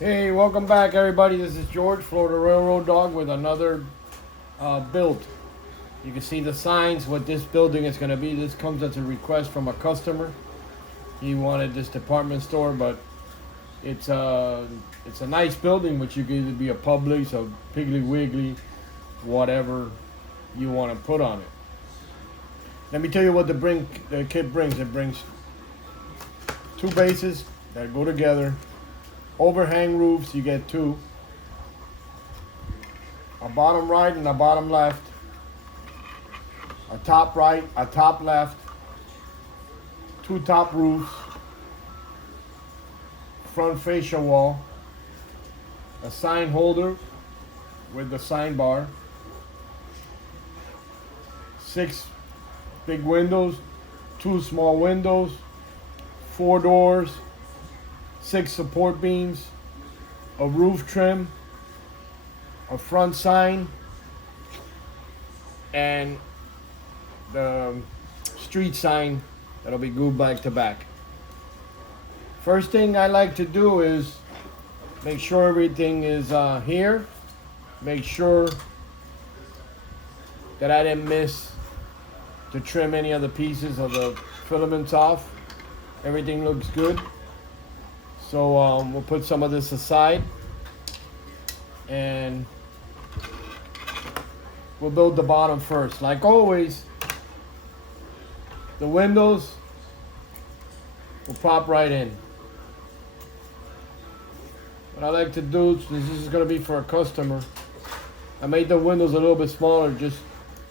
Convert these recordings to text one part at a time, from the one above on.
Hey, welcome back, everybody. This is George, Florida Railroad Dog, with another build. You can see the signs what this building is going to be. This comes as a request from a customer. He wanted this department store, but it's a nice building, which you can either be a Publix, a Piggly Wiggly, whatever you want to put on it. Let me tell you what the kit brings. It brings two bases that go together. Overhang roofs, you get two. A bottom right and a bottom left. A top right, a top left. Two top roofs. Front fascia wall. A sign holder with the sign bar. 6 big windows. 2 small windows. 4 doors. 6 support beams, a roof trim, a front sign, and the street sign that'll be glued back to back. First thing I like to do is make sure everything is here. Make sure that I didn't miss to trim any of the pieces of the filaments off. Everything looks good. So we'll put some of this aside and we'll build the bottom first. Like always, the windows will pop right in. What I like to do, this is going to be for a customer. I made the windows a little bit smaller. Just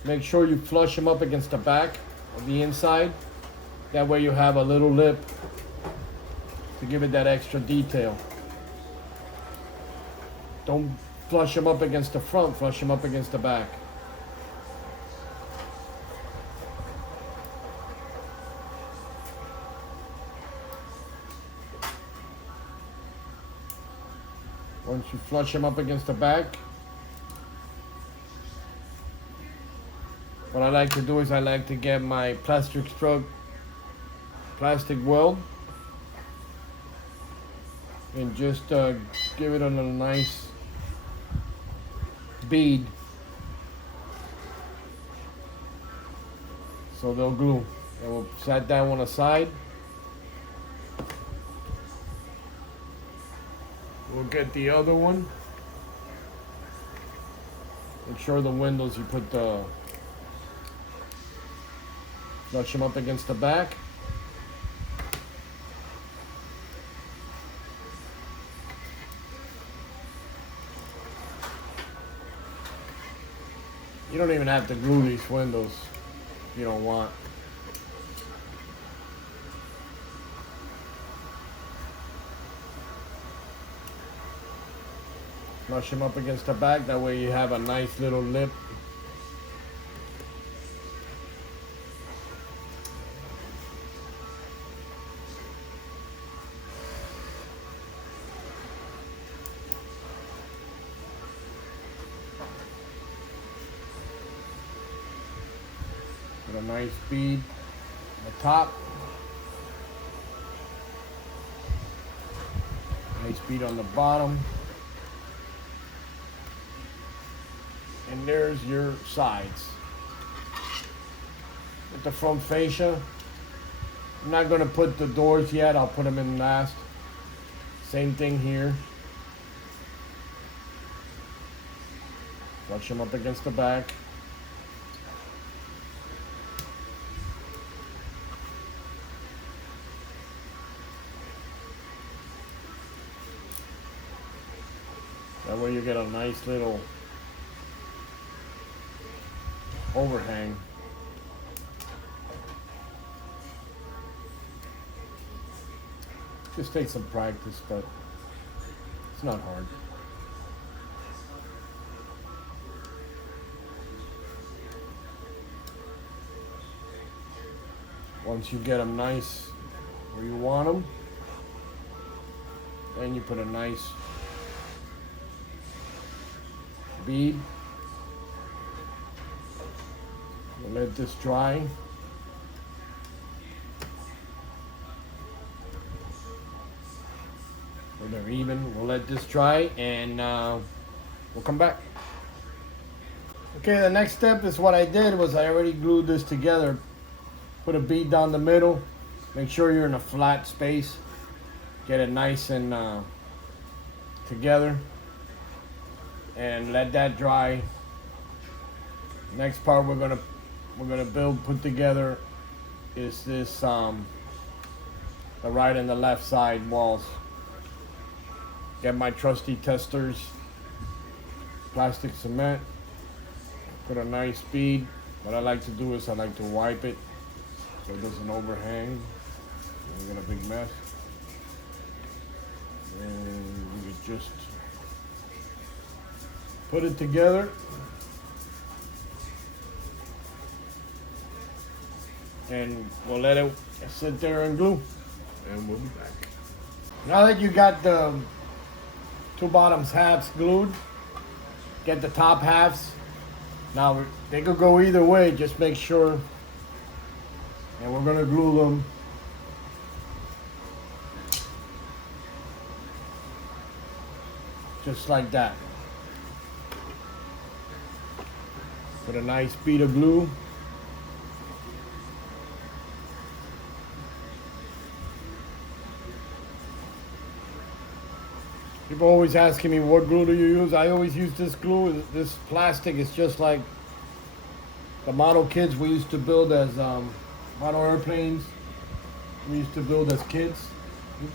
make sure you flush them up against the back of the inside. That way you have a little lip to give it that extra detail. Don't flush them up against the front, flush them up against the back. Once you flush them up against the back, what I like to do is I like to get my plastic strut, plastic weld, and just give it a nice bead so they'll glue. And we'll set that one aside. We'll get the other one. Make sure the windows you put the flush them up against the back. You don't even have to glue these windows if you don't want. Flush them up against the back, that way you have a nice little lip. With a nice bead on the top. Nice bead on the bottom. And there's your sides. With the front fascia, I'm not going to put the doors yet, I'll put them in last. Same thing here. Flush them up against the back. That way you get a nice little overhang. Just takes some practice, but it's not hard. Once you get them nice where you want them, then you put a nice bead. We'll let this dry. So they're even. We'll let this dry and we'll come back. Okay, the next step is what I did was I already glued this together. Put a bead down the middle. Make sure you're in a flat space. Get it nice and together. And let that dry. Next part we're gonna put together is this the right and the left side walls. Get my trusty testers, plastic cement, put a nice bead. What I like to do is I like to wipe it so it doesn't overhang. We get a big mess. And we could just put it together. And we'll let it sit there and glue. And we'll be back. Now that you got the two bottoms halves glued, get the top halves. Now they could go either way, just make sure. And we're gonna glue them just like that. Put a nice bead of glue. People always asking me, what glue do you use? I always use this glue. This plastic is just like the model kits we used to build as model airplanes. We used to build as kids. Oops.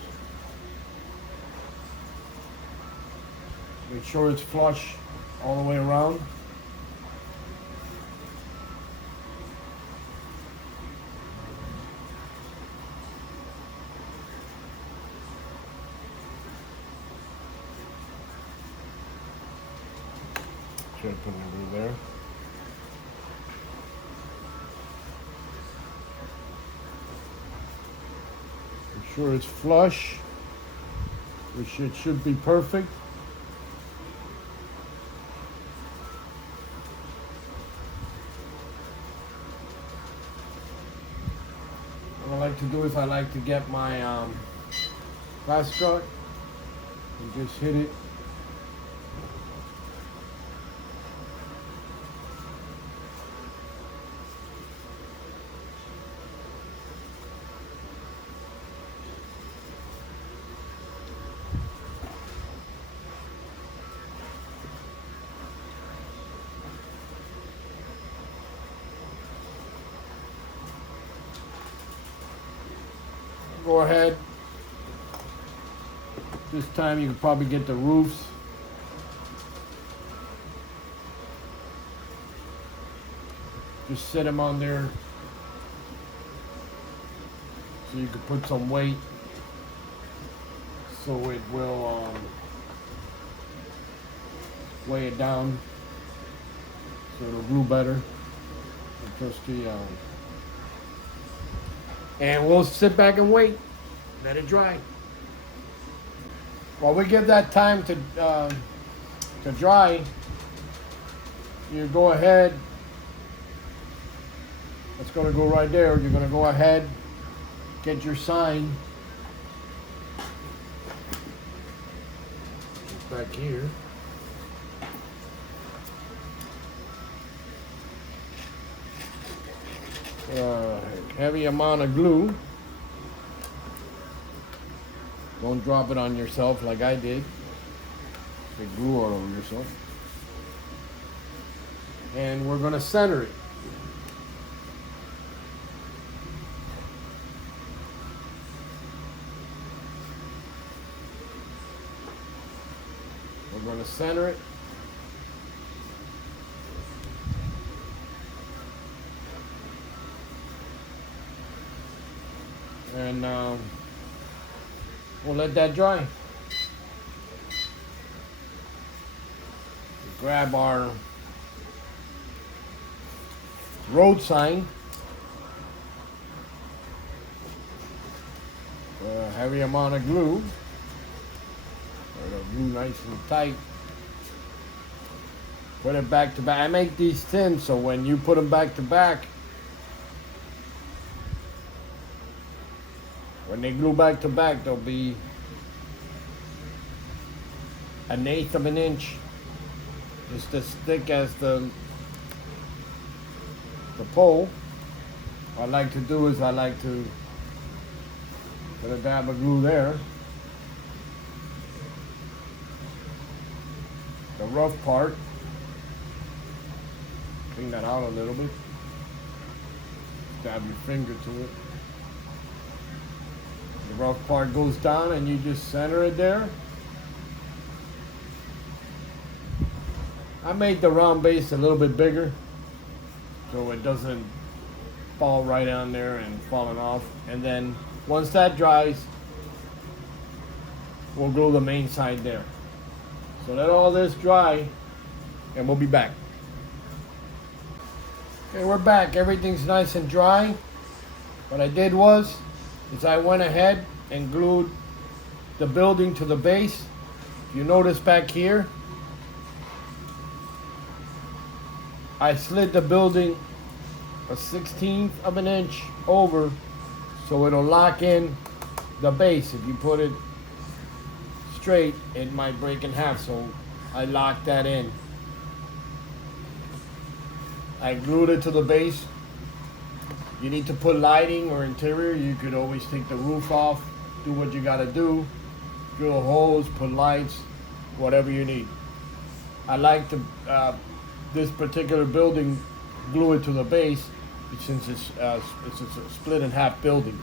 Make sure it's flush all the way around. Put it over there. Make sure it's flush, which it should be perfect. What I like to do is I like to get my glass strut and just hit it. Go ahead. This time you can probably get the roofs. Just set them on there so you can put some weight so it will weigh it down so it'll glue better. And we'll sit back and wait. Let it dry. While we give that time to dry, you go ahead. It's going to go right there. You're going to go ahead, get your sign. It's back here. Heavy amount of glue. Don't drop it on yourself like I did. Get glue all over yourself. And we're going to center it. We're going to center it. And we'll let that dry. Grab our road sign. A heavy amount of glue. It'll glue nice and tight. Put it back to back. I make these thin so when you put them back to back, when they glue back to back, they'll be 1/8 of an inch, just as thick as the pole. What I like to do is I like to put a dab of glue there. The rough part, clean that out a little bit. Dab your finger to it. The rough part goes down and you just center it there. I made the round base a little bit bigger so it doesn't fall right on there and falling off. And then once that dries, we'll glue the main side there. So let all this dry and we'll be back. Okay, we're back. Everything's nice and dry. What I did was I went ahead and glued the building to the base. If you notice back here, I slid the building a 1/16 of an inch over so it'll lock in the base. If you put it straight, it might break in half, so I locked that in. I glued it to the base. You need to put lighting or interior, you could always take the roof off, do what you gotta do, drill holes, put lights, whatever you need. I like to, this particular building, glue it to the base since it's a split in half building.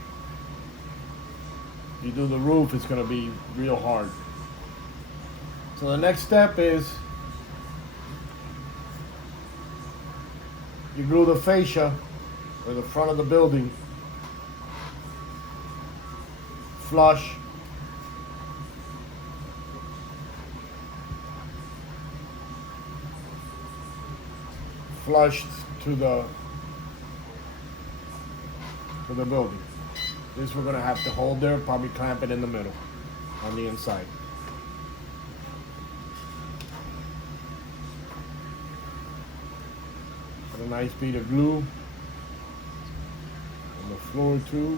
You do the roof, it's gonna be real hard. So the next step is you glue the fascia or the front of the building flush to the building. This we're gonna have to hold there, probably clamp it in the middle on the inside. Put a nice bead of glue on the floor too.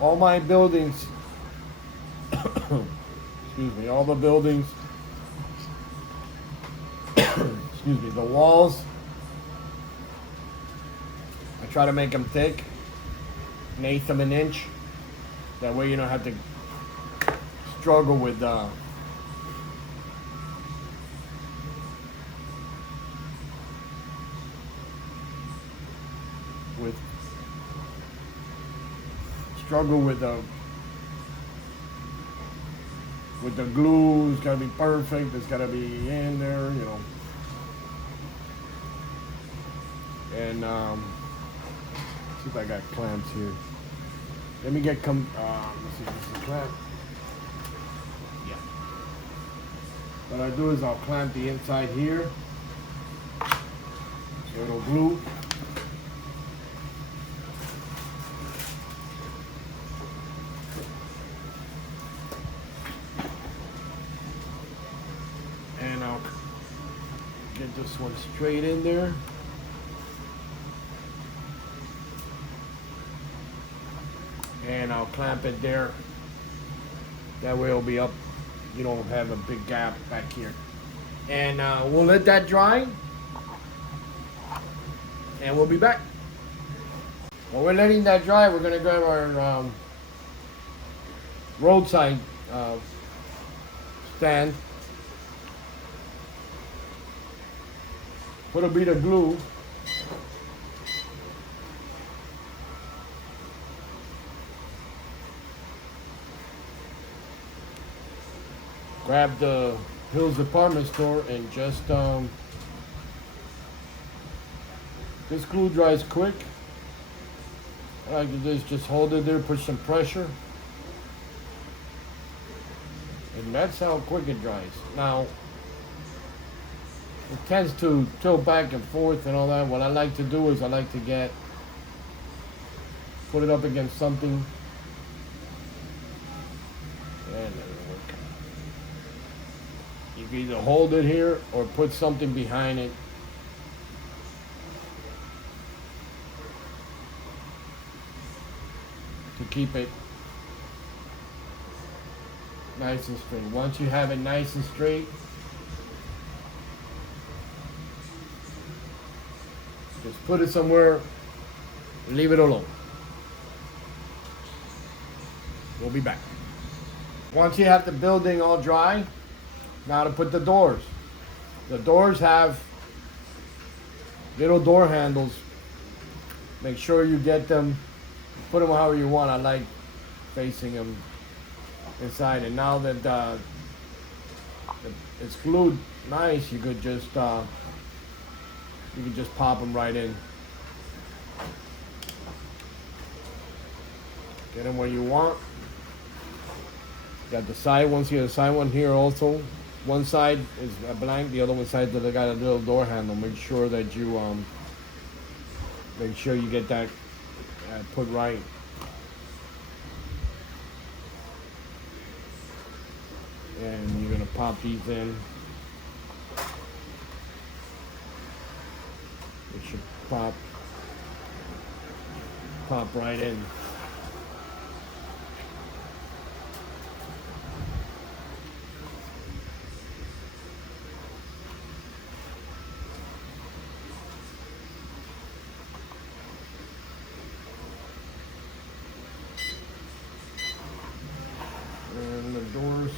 All my buildings, excuse me, all the buildings, excuse me, the walls, I try to make them thick, 1/8 of an inch. That way you don't have to struggle with the glue. It's gotta be perfect. It's gotta be in there, you know. And see if I got clamps here. Let me get let's see if this is a clamp. Yeah. What I do is I'll clamp the inside here so it'll glue. And I'll get this one straight in there. And I'll clamp it there. That way it'll be up. You don't have a big gap back here. And we'll let that dry. And we'll be back. While we're letting that dry, we're gonna grab our roadside stand. Put a bead of glue. Grab the Hills Department Store and just this glue dries quick. What I like to do is just hold it there, put some pressure, and that's how quick it dries. Now it tends to tilt back and forth and all that. What I like to do is I like to put it up against something, and you can either hold it here or put something behind it. to keep it nice and straight. Once you have it nice and straight, just put it somewhere, leave it alone. We'll be back. Once you have the building all dry, now to put the doors. The doors have little door handles. Make sure you get them, put them however you want. I like facing them inside. And now that it's glued nice, you could just pop them right in. Get them where you want. Got the side ones here, the side one here also. One side is a blank, the other one side that got a little door handle. Make sure that you get that put right. And you're gonna pop these in. It should pop right in. And the doors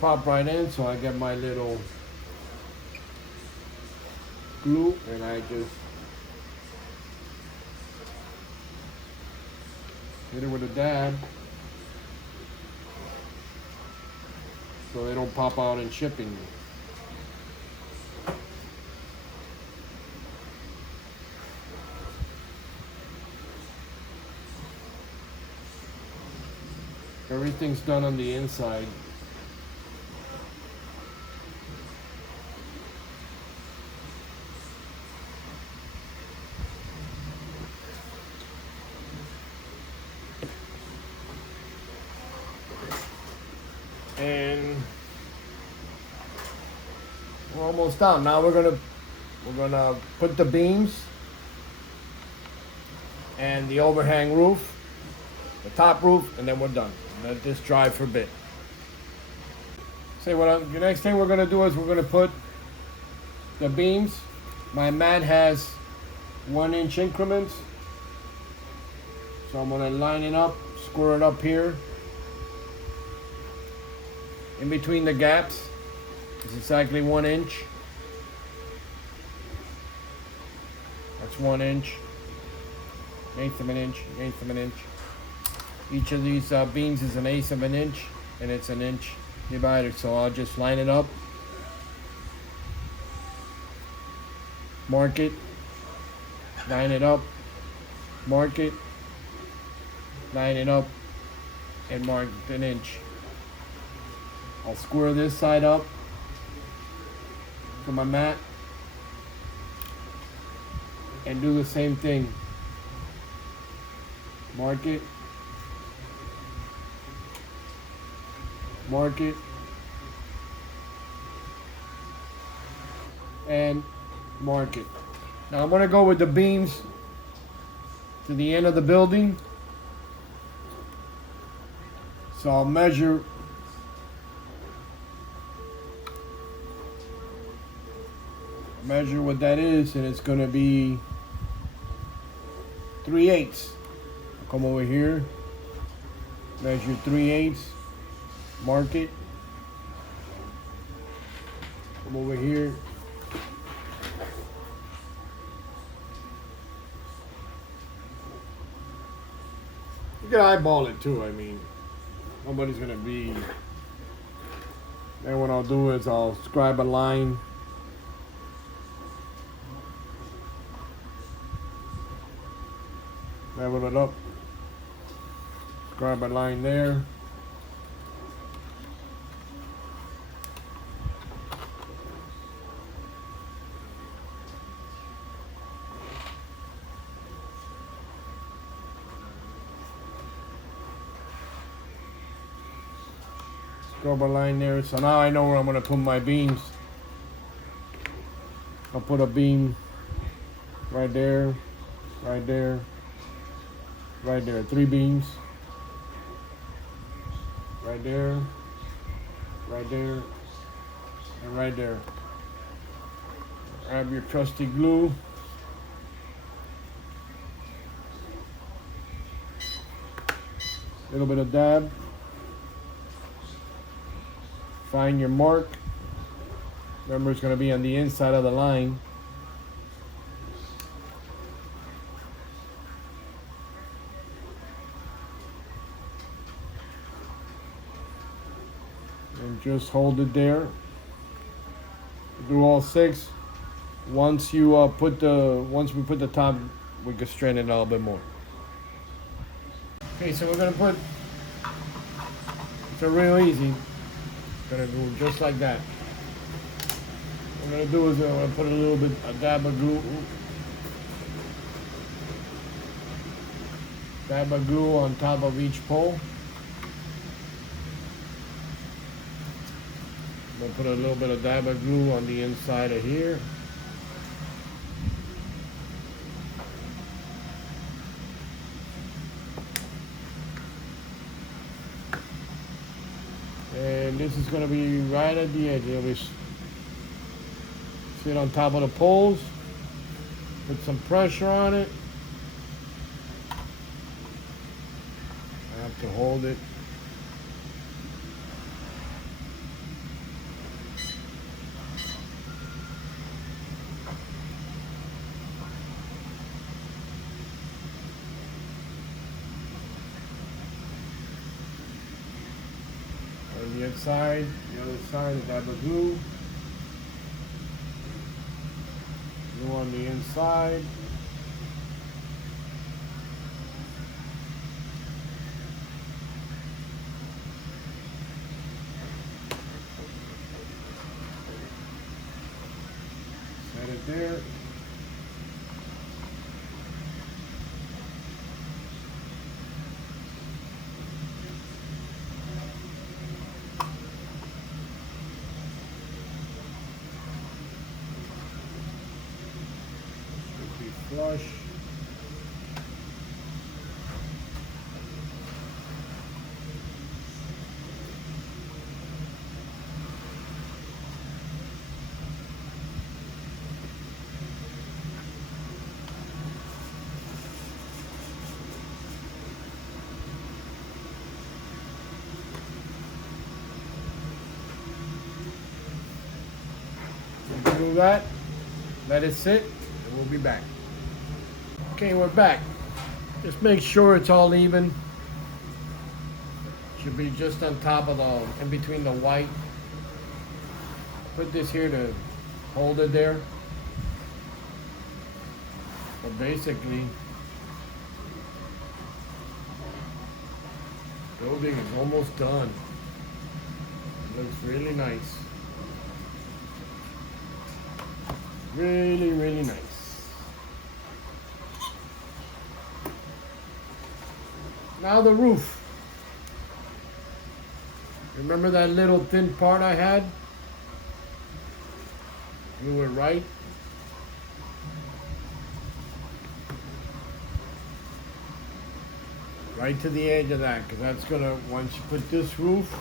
pop right in, so I get my little glue and I just hit it with a dab so they don't pop out in shipping. Everything's done on the inside. And we're almost done. Now we're gonna put the beams and the overhang roof, the top roof, and then we're done. Let this dry for a bit. The next thing we're gonna do is we're gonna put the beams. My mat has 1 inch increments, so I'm gonna line it up, square it up here. In between the gaps is exactly 1 inch. That's 1 inch, 1/8 of an inch, 1/8 of an inch. Each of these beams is 1/8 of an inch, and it's 1 inch divided. So I'll just line it up, mark it, line it up, mark it, line it up, and mark 1 inch. I'll square this side up to my mat and do the same thing. Mark it, mark it, and mark it. Now I'm going to go with the beams to the end of the building. So I'll measure what that is, and it's going to be 3/8. I'll come over here, measure 3/8, mark it, come over here, you can eyeball it too. I mean, nobody's going to be. Then what I'll do is I'll scribe a line level it up, grab a line there, grab a line there. So now I know where I'm going to put my beams. I'll put a beam right there, right there, Right there, 3 beams. Right there, right there, and right there. Grab your trusty glue. Little bit of dab. Find your mark. Remember, it's going to be on the inside of the line. And just hold it there. Do all 6. Once we put the top, we can straighten it a little bit more. Okay, so we're gonna put. It's a real easy. Gonna do just like that. What I'm gonna do is I'm gonna put a dab of glue on top of each pole. I'm gonna put a little bit of dab of glue on the inside of here. And this is going to be right at the edge. It'll be sit on top of the poles. Put some pressure on it. I have to hold it. On the inside, the other side is that glue. Glue on the inside. Set it there. Flush. Do that. Let it sit, and we'll be back. Okay, we're back. Just make sure it's all even. Should be just on top of in between the white. Put this here to hold it there. But basically, building is almost done. It looks really nice. Really, really nice. Now the roof. Remember that little thin part I had? Glue it right. Right to the edge of that, because that's gonna, once you put this roof,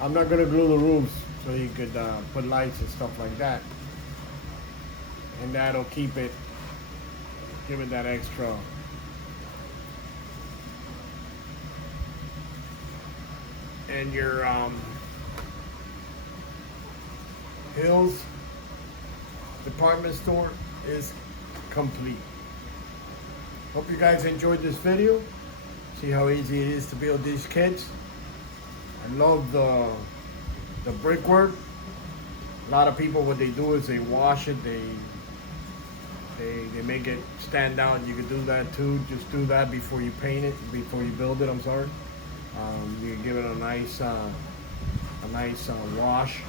I'm not gonna glue the roofs so you could put lights and stuff like that. And that'll keep it, give it that extra. And your Hills department store is complete. Hope you guys enjoyed this video. See how easy it is to build these kits. I love the brickwork. A lot of people, what they do is they wash it, they make it stand out. You can do that too. Just do that before you paint it, before you build it, I'm sorry. You can give it a nice wash,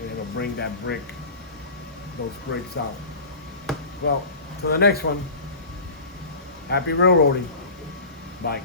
and it'll bring those bricks out. Well, to the next one. Happy railroading. Bye.